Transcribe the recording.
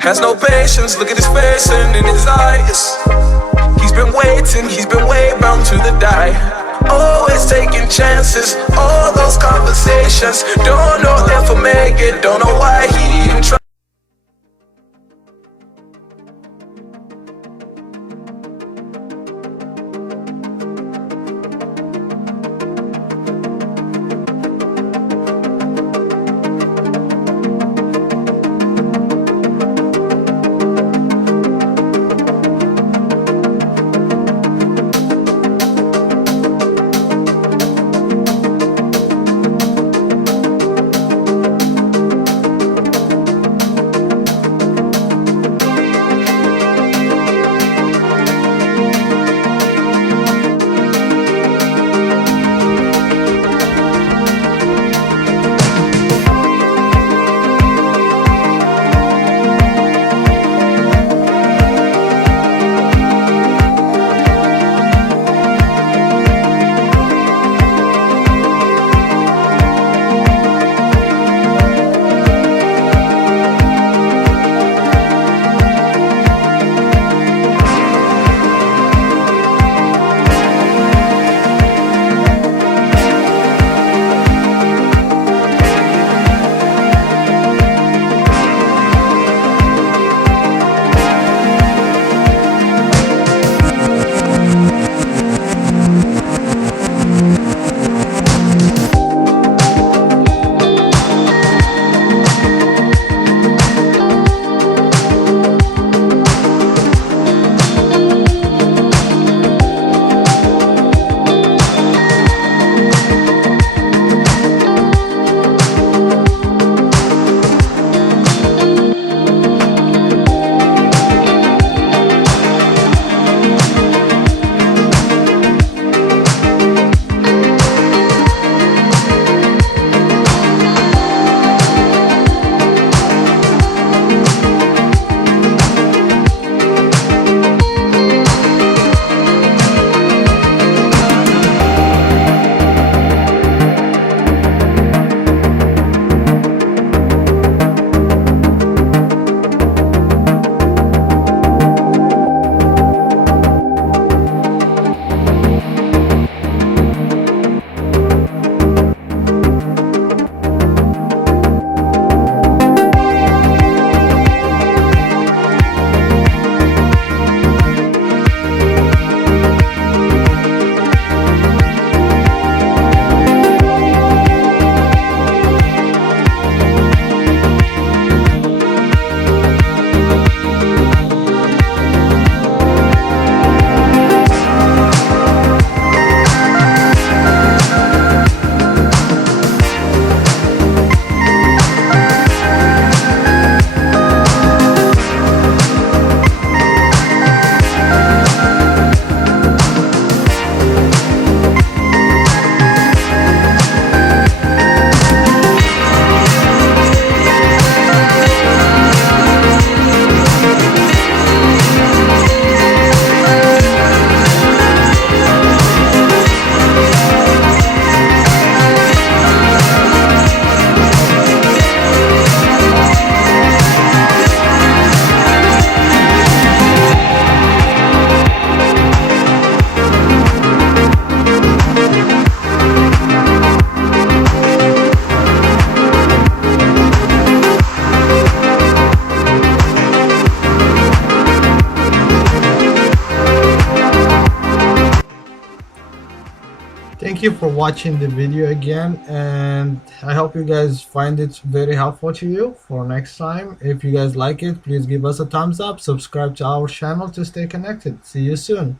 Has no patience, look at his face and in his eyes. He's been waiting, he's been way bound to the die. Always taking chances, all those conversations. Don't know if he'll make it, don't know why he even tried. Thank you for watching the video again, and I hope you guys find it very helpful to you for next time. If you guys like it, please give us a thumbs up, subscribe to our channel to stay connected. See you soon.